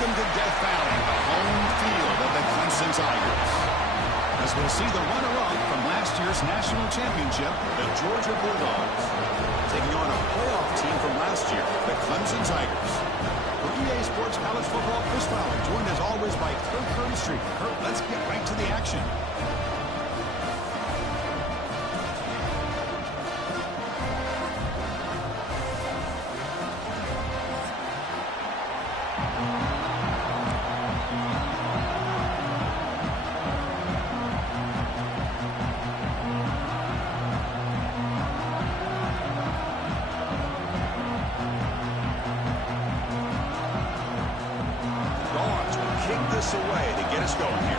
Welcome to Death Valley, the home field of the Clemson Tigers. As we'll see the runner-up from last year's national championship, the Georgia Bulldogs, taking on a playoff team from last year, the Clemson Tigers. For EA Sports College Football, Chris Fowler, joined as always by Kurt Curry. Kurt, let's get right to the action. Dawgs will kick this away to get us going here.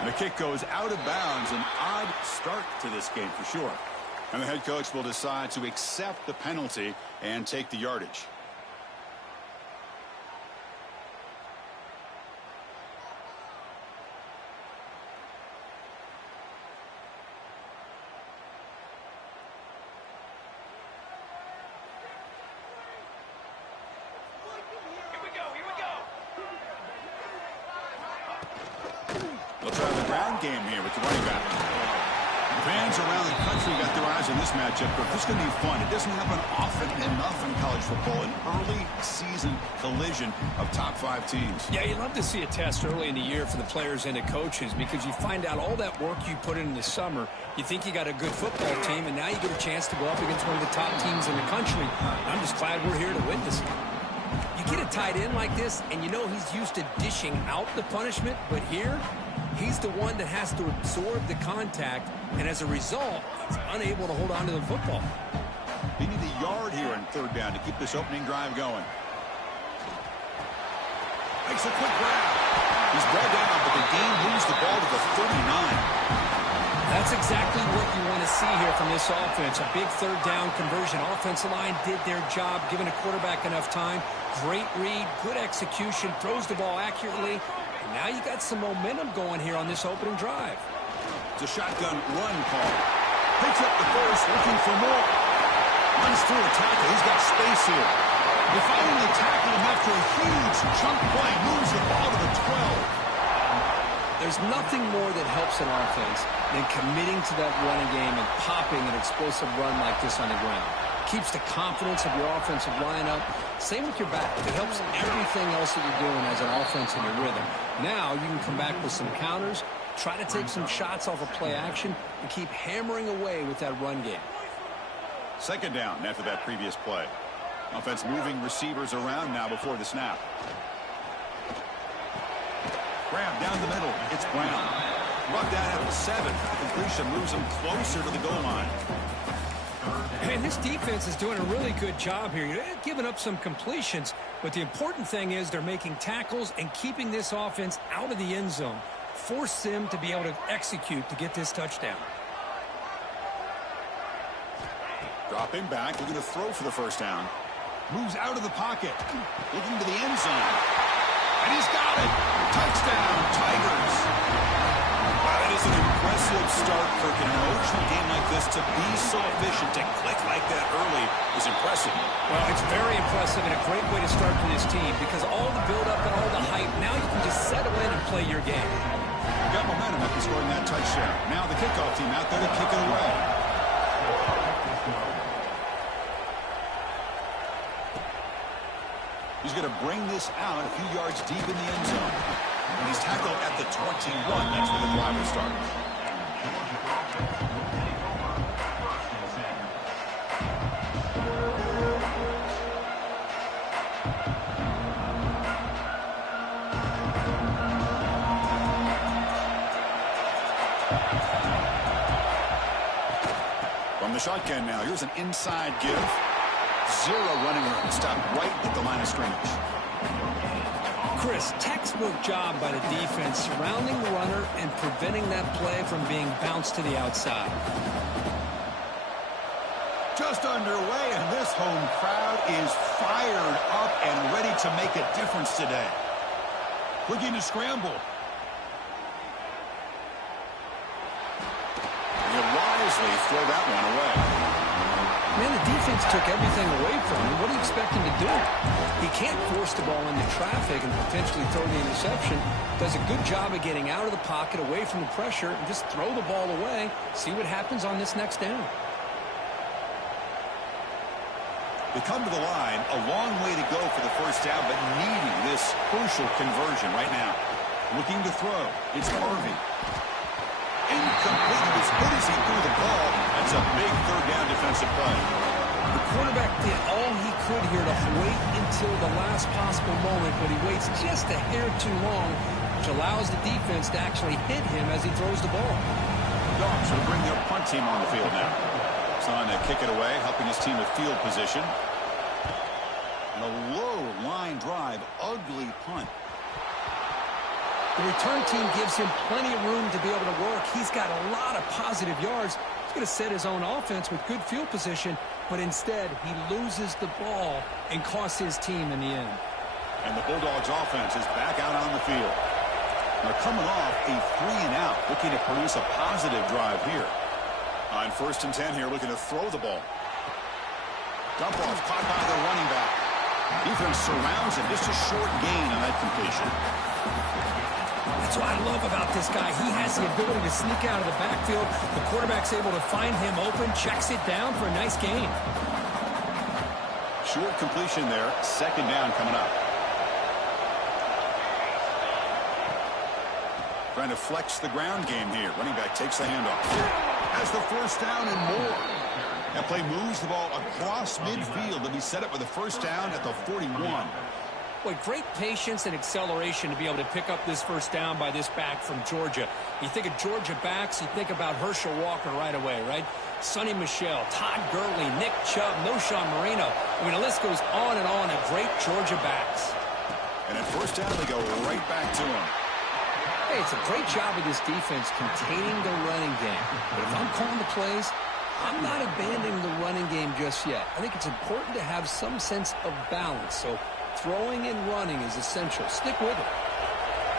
And the kick goes out of bounds. An odd start to this game for sure. And the head coach will decide to accept the penalty and take the yardage. They'll try the ground game here with the running back. Fans around the country got their eyes on this matchup, but this is going to be fun. It doesn't happen often enough in college football, an early season collision of top 5 teams. Yeah, you love to see a test early in the year for the players and the coaches because you find out all that work you put in the summer. You think you got a good football team, and now you get a chance to go up against one of the top teams in the country. I'm just glad we're here to witness it. You get a tight end like this, and you know he's used to dishing out the punishment, but here, he's the one that has to absorb the contact, and as a result, he's unable to hold on to the football. They need a yard here in third down to keep this opening drive going. Makes a quick grab. He's brought down, but the game moves the ball to the 39. That's exactly what you want to see here from this offense. A big third down conversion. Offensive line did their job, giving a quarterback enough time. Great read, good execution, throws the ball accurately. And now you got some momentum going here on this opening drive. It's a shotgun run call. Picks up the first, looking for more. Runs through a tackle. He's got space here. They finally tackle him after a huge chunk play. Moves the ball to the 12. There's nothing more that helps an offense than committing to that running game and popping an explosive run like this on the ground. Keeps the confidence of your offensive line up. Same with your back. It helps everything else that you're doing as an offense in your rhythm. Now you can come back with some counters, try to take some shots off of play action, and keep hammering away with that run game. Second down after that previous play. Offense moving receivers around now before the snap. Grab down the middle. It's Brown. Brought down at the 7. Completion moves him closer to the goal line. And this defense is doing a really good job here. You're giving up some completions, but the important thing is they're making tackles and keeping this offense out of the end zone. Force them to be able to execute to get this touchdown. Dropping back, looking to throw for the first down. Moves out of the pocket, looking to the end zone. And he's got it. Touchdown, Tigers. Wow, that is an impressive start, Kirk. In an emotional game like this, to be so efficient, to click like that early is impressive. Well, it's very impressive and a great way to start for this team because all the build-up and all the hype, now you can just settle in and play your game. Got momentum after scoring that touchdown. Now the kickoff team out there to kick it away. He's going to bring this out a few yards deep in the end zone. And he's tackled at the 21. That's where the drive will start. From the shotgun now, here's an inside give. Zero running room. Stop right at the line of scrimmage. Chris, textbook job by the defense surrounding the runner and preventing that play from being bounced to the outside. Just underway, and this home crowd is fired up and ready to make a difference today. Looking to scramble. You wisely throw that one away. Man, the defense took everything away from him. What do you expect him to do? He can't force the ball into traffic and potentially throw the interception. Does a good job of getting out of the pocket, away from the pressure, and just throw the ball away. See what happens on this next down. They come to the line, a long way to go for the first down, but needing this crucial conversion right now. Looking to throw. It's Harvey. Incomplete. As good as he threw the ball, that's a big third down defensive play. The quarterback did all he could here to wait until the last possible moment, but he waits just a hair too long, which allows the defense to actually hit him as he throws the ball. Dawgs will bring their punt team on the field now. On to kick it away, helping his team with field position. And a low line drive, ugly punt. The return team gives him plenty of room to be able to work. He's got a lot of positive yards. He's going to set his own offense with good field position, but instead he loses the ball and costs his team in the end. And the Bulldogs offense is back out on the field. They're coming off a 3-and-out, looking to produce a positive drive here. On 1st and 10 here, looking to throw the ball. Dump off, caught by the running back. Defense surrounds him. Just a short gain on that completion. That's what I love about this guy. He has the ability to sneak out of the backfield. The quarterback's able to find him open, checks it down for a nice gain. Short completion there. 2nd down coming up. Trying to flex the ground game here. Running back takes the handoff. Has the 1st down and more. That play moves the ball across midfield to be set up with a 1st down at the 41. Boy, great patience and acceleration to be able to pick up this 1st down by this back from Georgia. You think of Georgia backs, you think about Herschel Walker right away, right? Sonny Michel, Todd Gurley, Nick Chubb, Noshawn Marino. I mean, the list goes on and on of great Georgia backs. And at 1st down, they go right back to him. Hey, it's a great job of this defense containing the running game. But if I'm calling the plays, I'm not abandoning the running game just yet. I think it's important to have some sense of balance. So throwing and running is essential. Stick with it.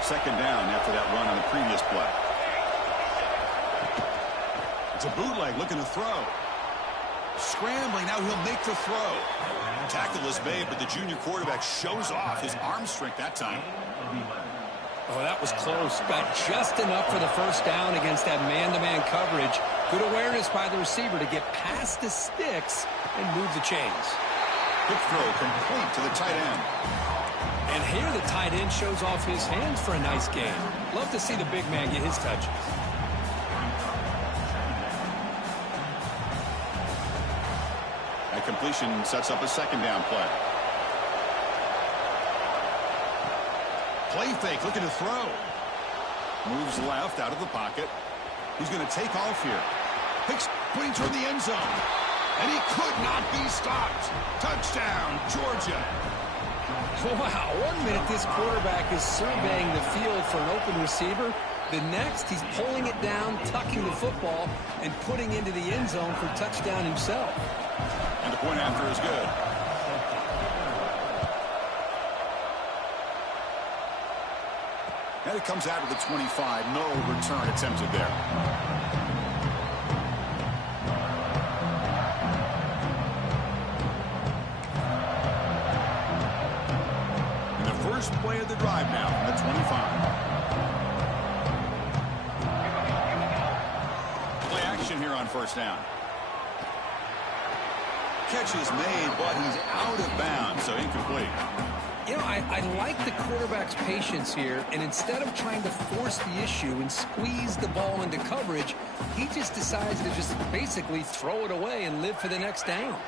2nd down after that run on the previous play. It's a bootleg looking to throw. Scrambling, now he'll make the throw. Tackle is made, but the junior quarterback shows off his arm strength that time. Oh, that was close. Got just enough for the 1st down against that man-to-man coverage. Good awareness by the receiver to get past the sticks and move the chains. Quick throw complete to the tight end. And here the tight end shows off his hands for a nice gain. Love to see the big man get his touches. That completion sets up a 2nd down play. Play fake, looking to throw. Moves left out of the pocket. He's going to take off here. Picks, putting toward the end zone. And he could not be stopped. Touchdown, Georgia. Wow, 1 minute this quarterback is surveying the field for an open receiver. The next, he's pulling it down, tucking the football, and putting into the end zone for touchdown himself. And the point after is good. And it comes out of the 25. No return attempted there. And the first play of the drive now from the 25. Play action here on 1st down. Catch is made, but he's out of bounds, so incomplete. You know, I like the quarterback's patience here, and instead of trying to force the issue and squeeze the ball into coverage, he just decides to just basically throw it away and live for the next down.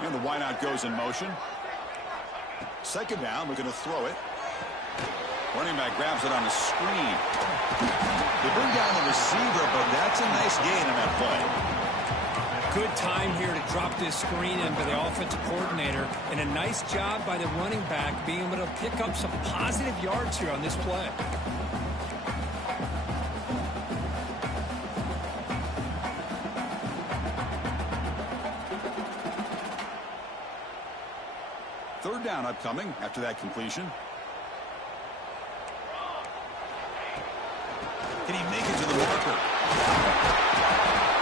And the wideout goes in motion. 2nd down, we're going to throw it. Running back grabs it on the screen. They bring down the receiver, but that's a nice gain in that play. Good time here to drop this screen in by the offensive coordinator, and a nice job by the running back being able to pick up some positive yards here on this play. Third down upcoming after that completion. Can he make it to the marker?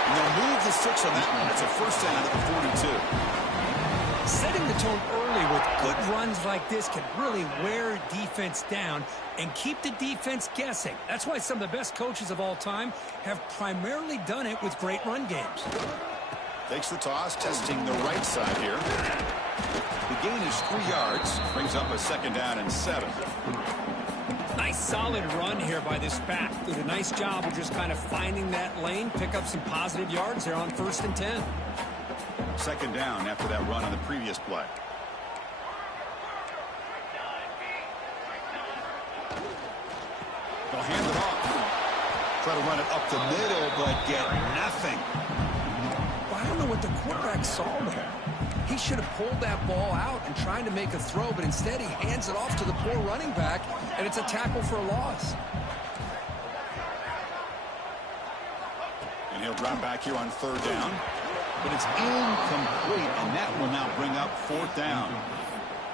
And they'll move the 6 on that one. It's a first down at the 42. Setting the tone early with good runs like this can really wear defense down and keep the defense guessing. That's why some of the best coaches of all time have primarily done it with great run games. Takes the toss, testing the right side here. The gain is 3 yards. Brings up a second down and 7. Nice solid run here by this back. Did a nice job of just kind of finding that lane, pick up some positive yards there on 1st and 10. Second down after that run on the previous play. They'll hand it off. Try to run it up the middle, but get nothing. Well, I don't know what the quarterback saw there. He should have pulled that ball out and tried to make a throw, but instead he hands it off to the poor running back, and it's a tackle for a loss. And he'll drop back here on 3rd down. But it's incomplete, and that will now bring up 4th down.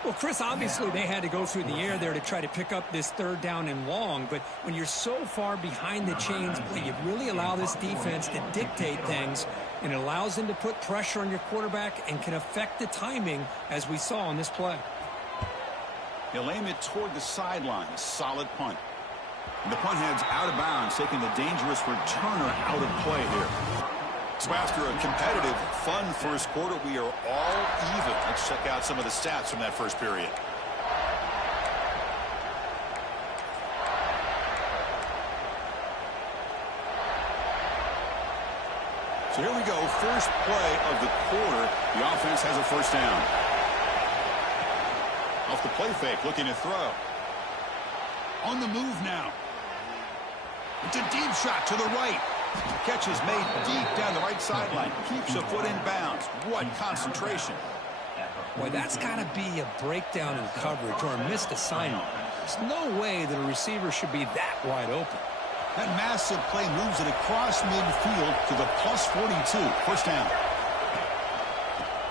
Well, Chris, obviously they had to go through the air there to try to pick up this 3rd down and long, but when you're so far behind the chains, boy, you really allow this defense to dictate things, and it allows them to put pressure on your quarterback and can affect the timing, as we saw on this play. He'll aim it toward the sideline. A solid punt. And the punt heads out of bounds, taking the dangerous returner out of play here. So after a competitive, fun first quarter, we are all even. Let's check out some of the stats from that first period. So here we go. First play of the quarter. The offense has a first down. Off the play fake, looking to throw. On the move now. It's a deep shot to the right. Catch is made deep down the right sideline. Keeps a foot in bounds. What concentration. Boy, that's got to be a breakdown in coverage or a missed assignment. There's no way that a receiver should be that wide open. That massive play moves it across midfield to the +42. First down.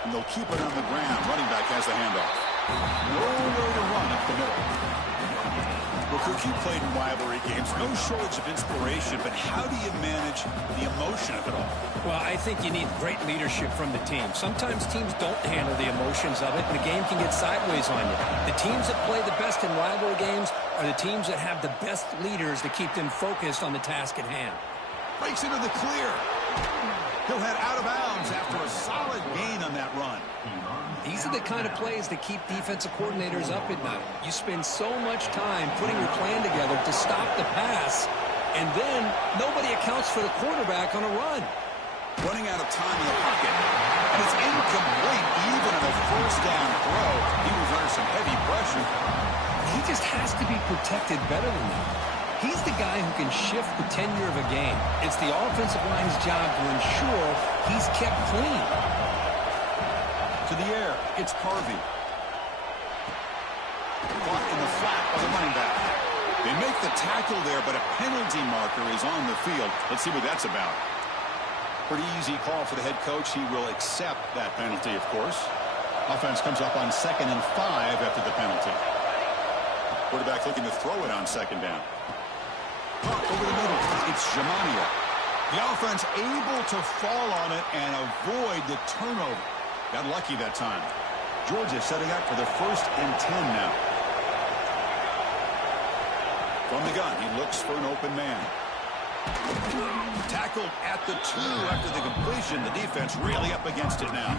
And they'll keep it on the ground. Running back has the handoff. Nowhere to run up the middle. Well, Cook, you played in rivalry games. No shortage of inspiration, but how do you manage the emotion of it all? Well, I think you need great leadership from the team. Sometimes teams don't handle the emotions of it, and the game can get sideways on you. The teams that play the best in rivalry games are the teams that have the best leaders to keep them focused on the task at hand. Breaks into the clear. He'll head out of bounds after a solid gain on that run. These are the kind of plays that keep defensive coordinators up at night. You spend so much time putting your plan together to stop the pass, and then nobody accounts for the quarterback on a run. Running out of time in the pocket, and it's incomplete even on a first down throw. He was under some heavy pressure. He just has to be protected better than that. He's the guy who can shift the tenure of a game. It's the offensive line's job to ensure he's kept clean. To the air, it's Harvey. Caught in the flat of the running back. They make the tackle there, but a penalty marker is on the field. Let's see what that's about. Pretty easy call for the head coach. He will accept that penalty, of course. Offense comes up on 2nd and 5 after the penalty. Quarterback looking to throw it on 2nd down. Caught over the middle. It's Jamania. The offense able to fall on it and avoid the turnover. Got lucky that time. Georgia setting up for the 1st and 10 now. From the gun, he looks for an open man. Tackled at the 2 after the completion. The defense really up against it now.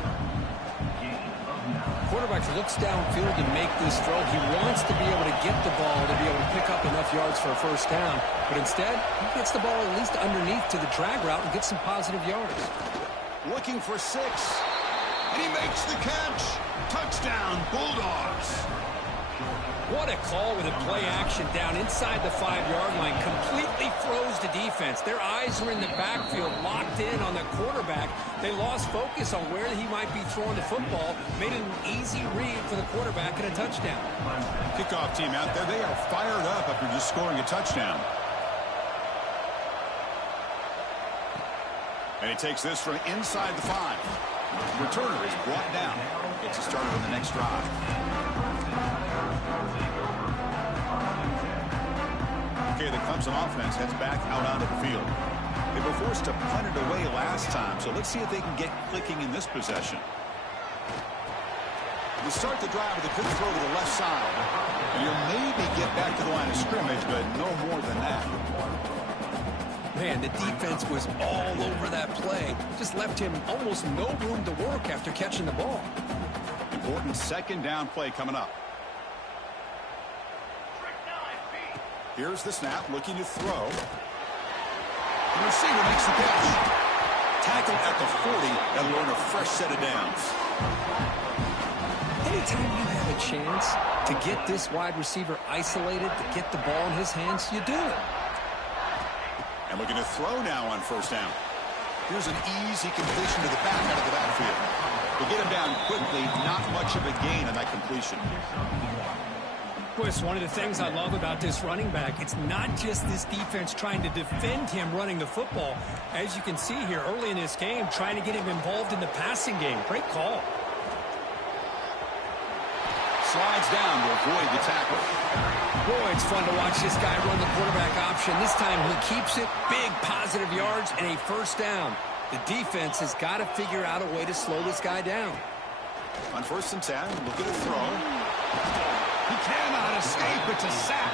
Quarterback looks downfield to make this throw. He wants to be able to get the ball to be able to pick up enough yards for a first down. But instead, he gets the ball at least underneath to the drag route and gets some positive yards. Looking for 6. And he makes the catch. Touchdown, Bulldogs. What a call with a play action down inside the 5-yard line. Completely froze the defense. Their eyes were in the backfield, locked in on the quarterback. They lost focus on where he might be throwing the football. Made it an easy read for the quarterback and a touchdown. Kickoff team out there. They are fired up after just scoring a touchdown. And he takes this from inside the 5. Returner is brought down. Gets a starter on the next drive. Okay, the comes an offense, heads back out onto the field. They were forced to punt it away last time, so let's see if they can get clicking in this possession. You start the drive with a quick throw to the left side. And you'll maybe get back to the line of scrimmage, but no more than that. Man, the defense was all over that play. Just left him almost no room to work after catching the ball. Important second down play coming up. Here's the snap, looking to throw. The receiver makes the catch. Tackled at the 40, and learn a fresh set of downs. Anytime you have a chance to get this wide receiver isolated, to get the ball in his hands, you do it. And looking to throw now on first down. Here's an easy completion to the back out of the backfield. We'll get him down quickly, not much of a gain on that completion. Chris, one of the things I love about this running back, it's not just this defense trying to defend him running the football. As you can see here early in this game, trying to get him involved in the passing game. Great call. Slides down to avoid the tackle. Boy, it's fun to watch this guy run the quarterback option. This time he keeps it, big positive yards, and a first down. The defense has got to figure out a way to slow this guy down. On 1st and 10, look at a throw. He cannot escape. It's a sack.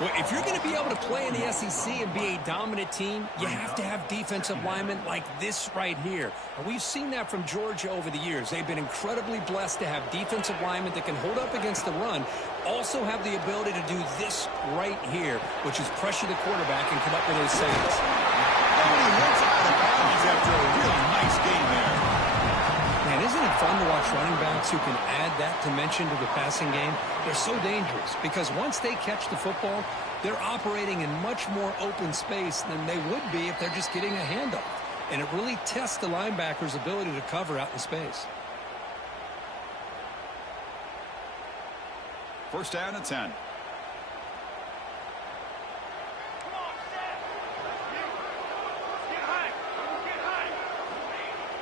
Well, if you're going to be able to play in the SEC and be a dominant team, you have to have defensive linemen like this right here. And we've seen that from Georgia over the years. They've been incredibly blessed to have defensive linemen that can hold up against the run, also have the ability to do this right here, which is pressure the quarterback and come up with those saves. And he hits out of bounds after a real nice game there. Man, isn't it fun to watch running backs who can add that dimension to the passing game? They're so dangerous because once they catch the football, they're operating in much more open space than they would be if they're just getting a handoff. And it really tests the linebacker's ability to cover out in space. 1st down and 10.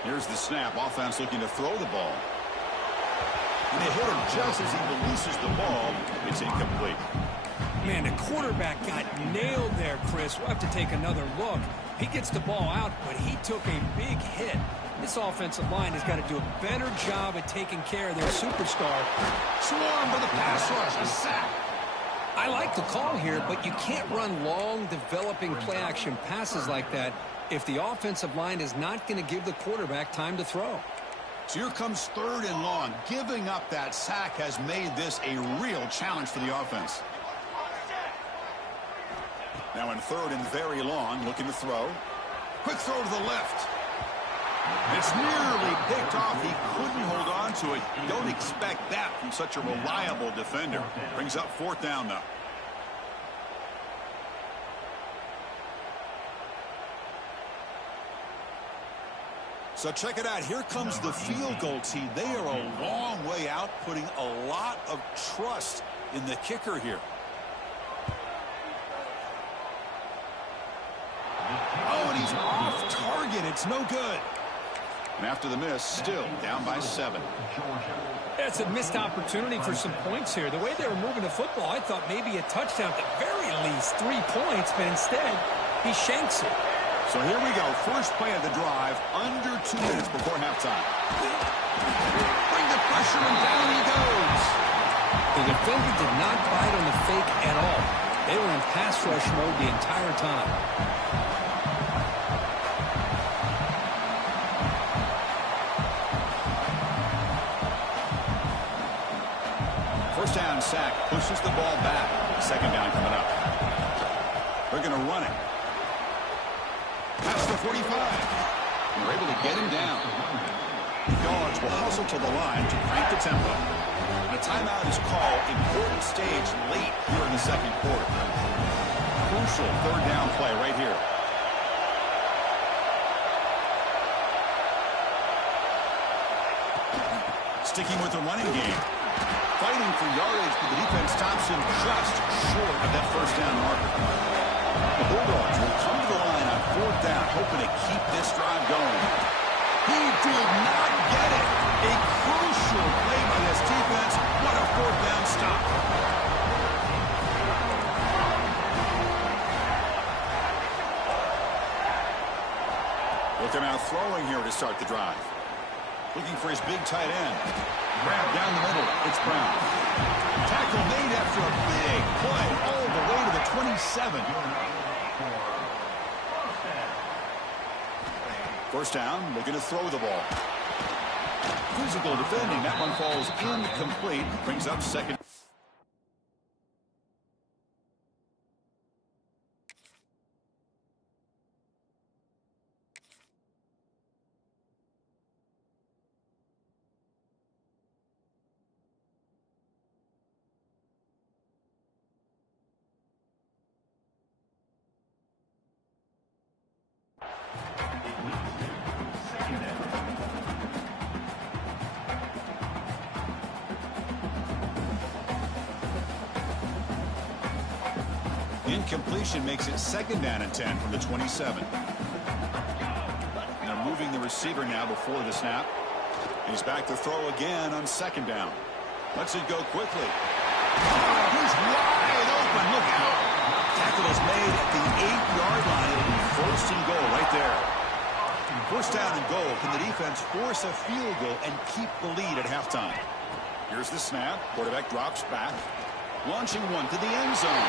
Here's the snap. Offense looking to throw the ball. And they hit him just as he releases the ball. It's incomplete. Man, the quarterback got nailed there, Chris. We'll have to take another look. He gets the ball out, but he took a big hit. This offensive line has got to do a better job at taking care of their superstar. Swarm for the pass rush. A sack. I like the call here, but you can't run long, developing play-action passes like that if the offensive line is not going to give the quarterback time to throw. So here comes 3rd and long. Giving up that sack has made this a real challenge for the offense. Now in 3rd and very long, looking to throw. Quick throw to the left. It's nearly picked off. He couldn't hold on to it. You don't expect that from such a reliable defender. Brings up 4th down, though. So check it out. Here comes the field goal team. They are a long way out, putting a lot of trust in the kicker here. Oh, and he's off target. It's no good. And after the miss, still down by 7. It's a missed opportunity for some points here. The way they were moving the football, I thought maybe a touchdown, at the very least 3 points, but instead he shanks it. So here we go. First play of the drive, under 2 minutes before halftime. Bring the pressure, and down he goes. The defender did not bite on the fake at all. They were in pass rush mode the entire time. First down sack, pushes the ball back. 2nd down coming up. They're going to run it. Past the 45. And we're able to get him down. Dawgs will hustle to the line to crank the tempo. And a timeout is called. Important stage late here in the 2nd quarter. Crucial 3rd down play right here. Sticking with the running game. Fighting for yardage, but the defense stops him just short of that 1st down marker. The Bulldogs will come to the line on 4th down, hoping to keep this drive going. He did not get it. A crucial play by this defense. What a 4th down stop. They're now throwing here to start the drive. Looking for his big tight end. Grab down the middle. It's Brown. Tackle made after a big play all the way to the 27. First down, looking to throw the ball. Physical defending. That one falls incomplete. Brings up second. Incompletion makes it second down and 10 from the 27. They're moving the receiver now before the snap. He's back to throw again on second down. Lets it go quickly. He's wide open. Look out. Tackle is made at the 8-yard line. It'll be first and goal right there. First down and goal. Can the defense force a field goal and keep the lead at halftime? Here's the snap. Quarterback drops back. Launching one to the end zone.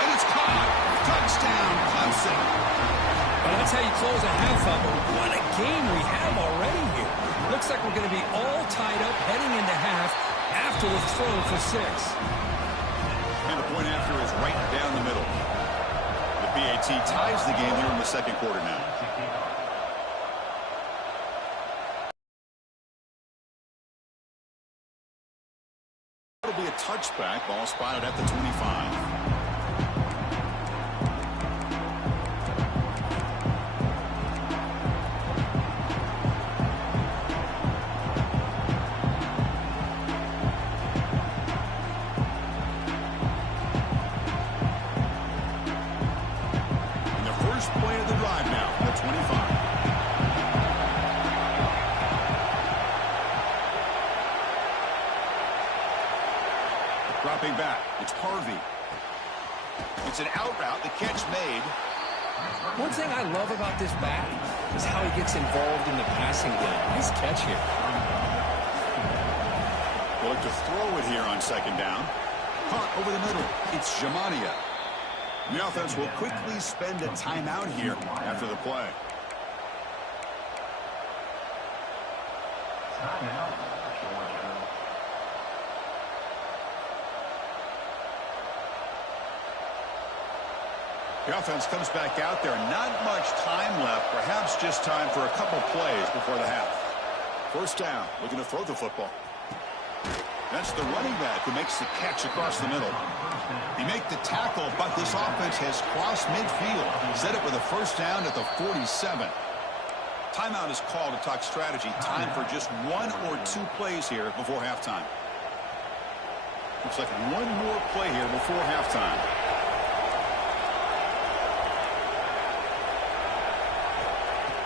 And it's caught. Touchdown, Clemson. Well, that's how you close a half up. What a game we have already here. Looks like we're going to be all tied up heading into half after the throw for 6. And the point after is right down the middle. The BAT ties the game here in the second quarter now. It'll be a touchback. Ball spotted at the 25. Dropping back. It's Harvey. It's an out route. The catch made. One thing I love about this back is how he gets involved in the passing game. Nice catch here. They'll look to throw it here on second down. Caught over the middle. It's Jamania. The offense will quickly spend a timeout here after the play. The offense comes back out there. Not much time left. Perhaps just time for a couple plays before the half. First down. Looking to throw the football. That's the running back who makes the catch across the middle. He made the tackle, but this offense has crossed midfield. Set up with a first down at the 47. Timeout is called to talk strategy. Time for just 1 or 2 plays here before halftime. Looks like one more play here before halftime.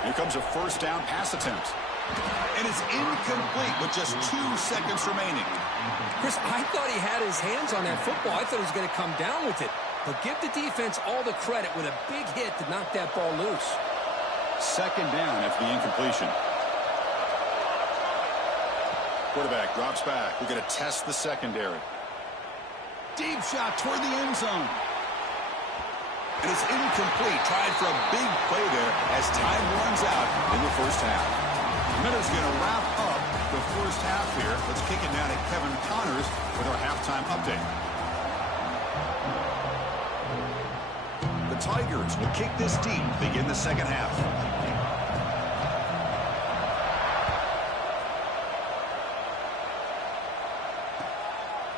Here comes a first down pass attempt. And it's incomplete with just 2 seconds remaining. Chris, I thought he had his hands on that football. I thought he was going to come down with it. But give the defense all the credit with a big hit to knock that ball loose. Second down after the incompletion. Quarterback drops back. We're going to test the secondary. Deep shot toward the end zone. And it's incomplete. Tried for a big play there as time runs out in the first half. Minutes going to wrap up the first half here. Let's kick it down to Kevin Connors with our halftime update. The Tigers will kick this deep, begin the second half.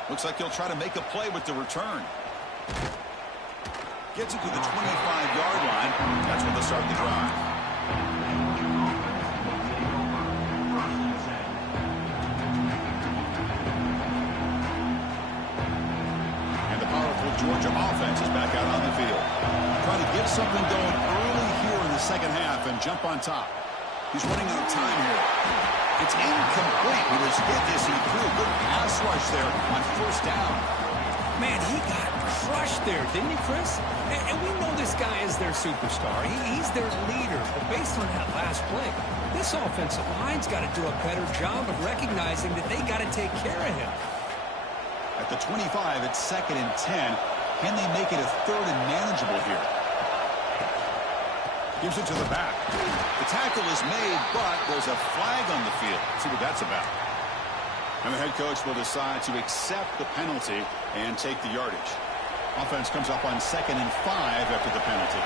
Looks like he'll try to make a play with the return. Gets it to the 25-yard line. That's when they'll start the drive. And the powerful Georgia offense is back out on the field. Trying to get something going early here in the second half and jump on top. He's running out of time here. It's incomplete. He was hit as he threw. Good pass rush there on first down. Man, he got crushed rushed there, didn't he, Chris? And we know this guy is their superstar. He's their leader. But based on that last play, this offensive line's got to do a better job of recognizing that they got to take care of him. At the 25, it's 2nd and 10. Can they make it a 3rd and manageable here? Gives it to the back. The tackle is made, but there's a flag on the field. Let's see what that's about. And the head coach will decide to accept the penalty and take the yardage. Offense comes up on 2nd and 5 after the penalty.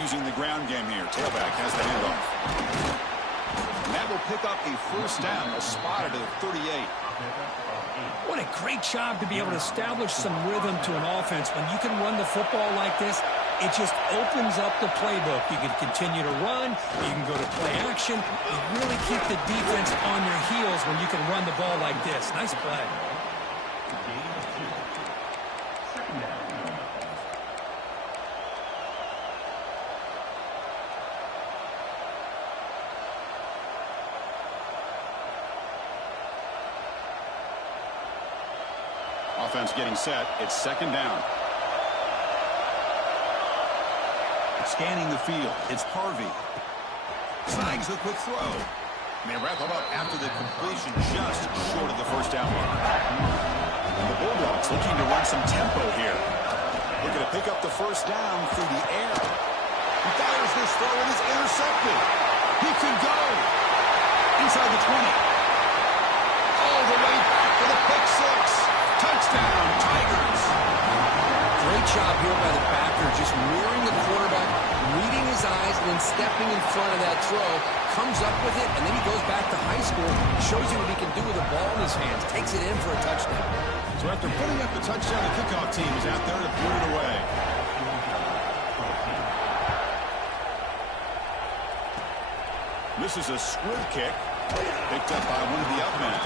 Using the ground game here. Tailback has the handoff. And that will pick up a 1st down. A spot at the 38. What a great job to be able to establish some rhythm to an offense. When you can run the football like this, it just opens up the playbook. You can continue to run. You can go to play action. You really keep the defense on their heels when you can run the ball like this. Nice play. Offense getting set. It's 2nd down. Scanning the field. It's Harvey. Snags the quick throw. And they wrap him up after the completion just short of the 1st down mark. And the Bulldogs looking to run some tempo here. Looking to pick up the 1st down through the air. He fires this throw and is intercepted. He can go. Inside the 20. All the way back for the pick 6. Touchdown, Tigers. Great job here by the backer, just mirroring the quarterback, reading his eyes, and then stepping in front of that throw, comes up with it, and then he goes back to high school, shows you what he can do with the ball in his hands, takes it in for a touchdown. So after putting up the touchdown, the kickoff team is out there to boot it away. This is a squib kick, picked up by one of the up men.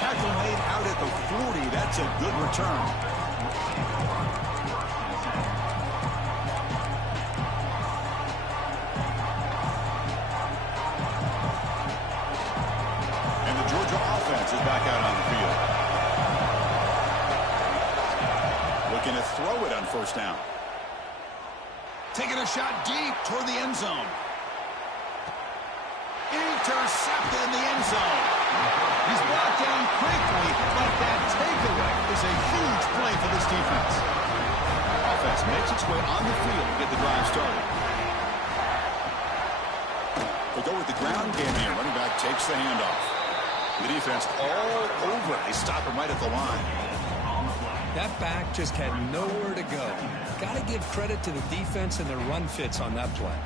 Tackle made out at the 40. That's a good return. And the Georgia offense is back out on the field. Looking to throw it on 1st down. Taking a shot deep toward the end zone. Intercepted in the end zone. He's brought down quickly, but that takeaway is a huge play for this defense. Offense makes its way on the field to get the drive started. They go with the ground game here. Running back takes the handoff. The defense all over. They stop him right at the line. That back just had nowhere to go. Got to give credit to the defense and their run fits on that play.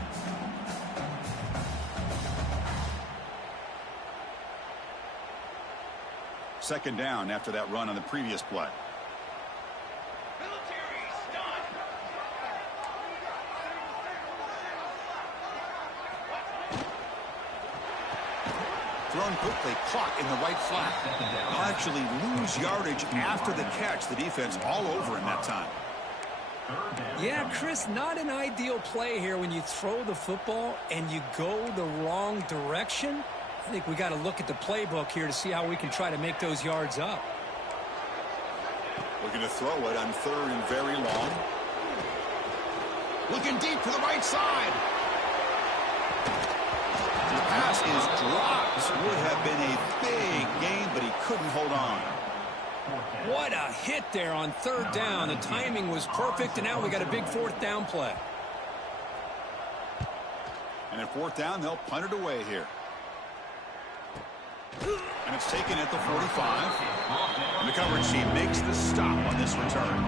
Second down after that run on the previous play. Thrown quickly, caught in the right flat. They'll actually lose yardage after the catch. The defense all over in that time. Yeah, Chris, not an ideal play here when you throw the football and you go the wrong direction. I think we got to look at the playbook here to see how we can try to make those yards up. Looking to throw it on 3rd and very long. Looking deep to the right side. The pass is dropped. Would have been a big gain, but he couldn't hold on. What a hit there on 3rd down. The timing was perfect, and now we got a big 4th down play. And at 4th down, they'll punt it away here. And it's taken at the 45. And the coverage team makes the stop on this return.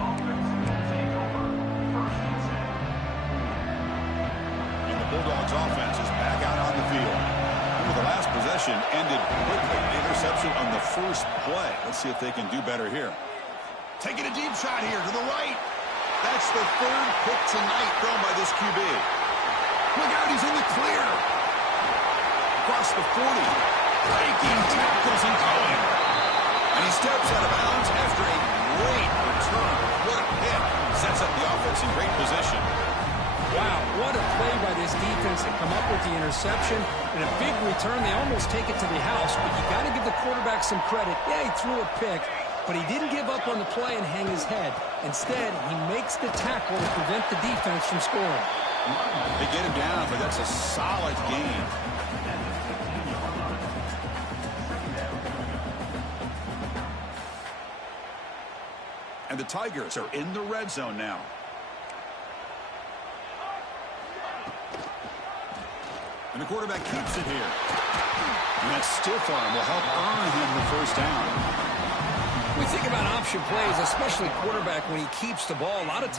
And the Bulldogs offense is back out on the field. Remember, the last possession ended quickly. An interception on the 1st play. Let's see if they can do better here. Taking a deep shot here to the right. That's the 3rd pick tonight thrown by this QB. Look out, he's in the clear. Across the 40. Breaking tackles and going. And he steps out of bounds after a great return. What a hit. Sets up the offense in great position. Wow, what a play by this defense to come up with the interception. And a big return. They almost take it to the house, but you got to give the quarterback some credit. Yeah, he threw a pick, but he didn't give up on the play and hang his head. Instead, he makes the tackle to prevent the defense from scoring. They get him down, but that's a solid gain. And the Tigers are in the red zone now. And the quarterback keeps it here. And that stiff arm will help earn him the first down. We think about option plays, especially quarterback, when he keeps the ball. A lot of